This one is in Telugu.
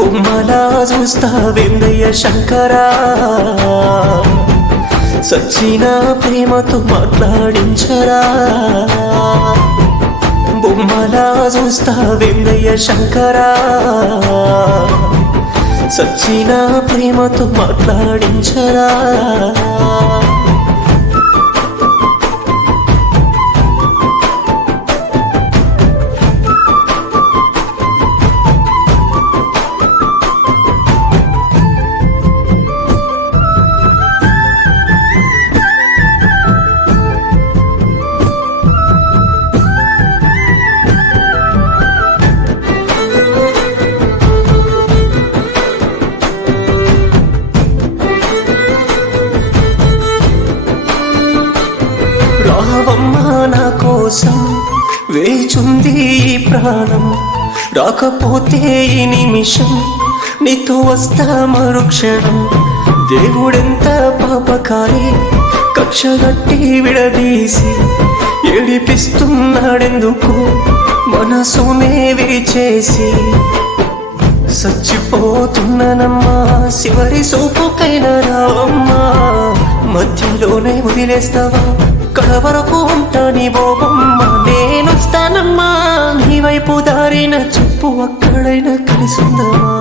బొమ్మలా చూస్తావేందయ్య శంకరా, సచ్చిన ప్రేమతో మాట్లాడించరా. బొమ్మలా చూస్తావేందయ్య శంకరా, సచ్చిన ప్రేమతో మాట్లాడించరా. రావమ్మా నా కోసం వేచుంది ఈ ప్రాణం, రాకపోతే ఈ నిమిషం నీతో వస్తా మరుక్షణం. దేవుడెంత పాపకారి, కక్షగట్టి విడదీసి ఏడిపిస్తున్నాడెందుకు మనసునే విరిచేసి. చచ్చిపోతున్నానమ్మా, చివరి సూపుకైనా రావమ్మా, మధ్యలోనే వదిలేస్తావా, కడవరకు ఉంటా నీ బోబమ్మ. నేనొస్తానమ్మా, నీ వైపు దారిన చెప్పు, అక్కడైనా కలిసిందమ్మా.